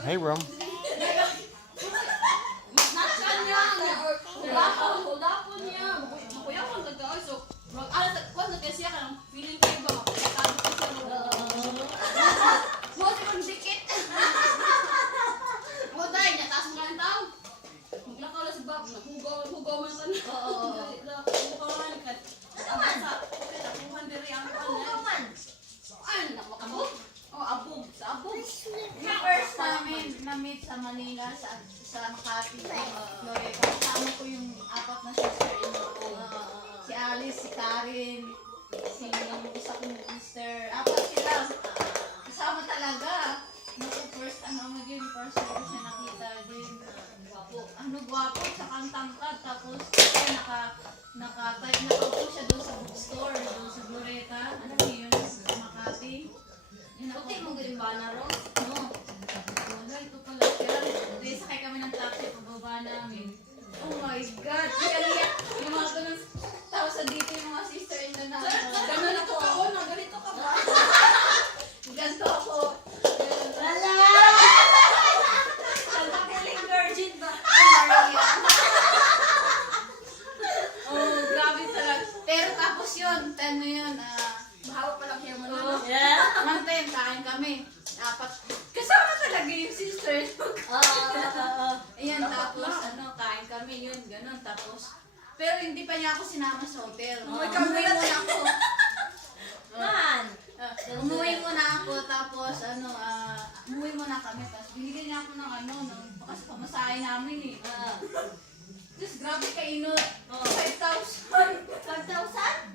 Hey, Rom. Mag-naksyan niya. Hulapon niya. Makuyawan ka ka. So, mag-alas at kwan na kasi siya ka. Feeling kayo ba? Makapagkado ka siya. Huwag ka dikit. Huwag dahil niya. Taas mo ka ng tao. Maglakaw na si Bob. Hugaw mo ka na. Hugaw mo ka. Abasa. Nakuhan diri ang kwan. Ay, nakakabog. Oh, abog. Sa abog. Yung first namin na-meet sa Manila, sa Makati, Loreto. Kasama ko yung apat na sister-in-law ko. Si Alice, si Karen, si yung isa kong sister. Apat sila. Kasama talaga. First ko siya nakita din. Gwapo, tsaka ang tangkad. Tapos, nakaupo siya doon sa bookstore, doon sa Gloreta. Ano yun, sa Makati. Puti mo galing ba na ro? No. Wala, ito pala. Kaya sakay kami ng taxi pababa namin. Oh my God! Kaya yung mga ganun tao sa dito yung mga sister-in-law na. Ganun ako ako na. Ganito ka ba? Ganto ako. Wala! Nagpakiling virgin ba? Maria. Oh, grabe talaga. Pero tapos yun, time na yun, Mahawak pa lang hair mo na. Yeah? Mountain, kain kami. Apat. Kasama talaga yung sister. Ayan, tapos kain kami yun, ganun. Tapos, pero hindi pa niya ako sinama sa hotel. Umuwi muna ako. Man! Umuwi muna ako, tapos umuwi muna kami. Tapos binigyan niya ako ng kasi pamasahe namin eh. Just grabe kainot. 5,000. 5,000?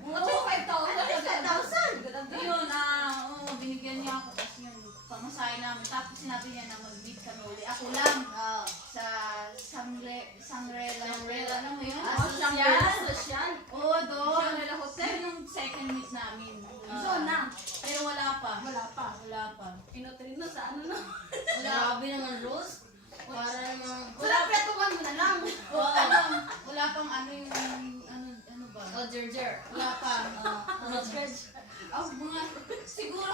Ano yung 5,000? 5,000? Yun, binigyan niya ako. Tapos yun, pamasahe namin. Tapos sinabi niya na mag-meet kami uli. Ako lang, sa Sangrela. Ano mo yun? Social. Oo, doon. Shangri-La Hotel. Yun yung second meet namin. So na. Pero wala pa. Wala pa. Pinutin na sa ano na. Grabe naman, Rose. Para naman... Wala, pretukan mo na lang. Wala pang ano ba? Oh, Jer. Wala pa. Stretch. Siguro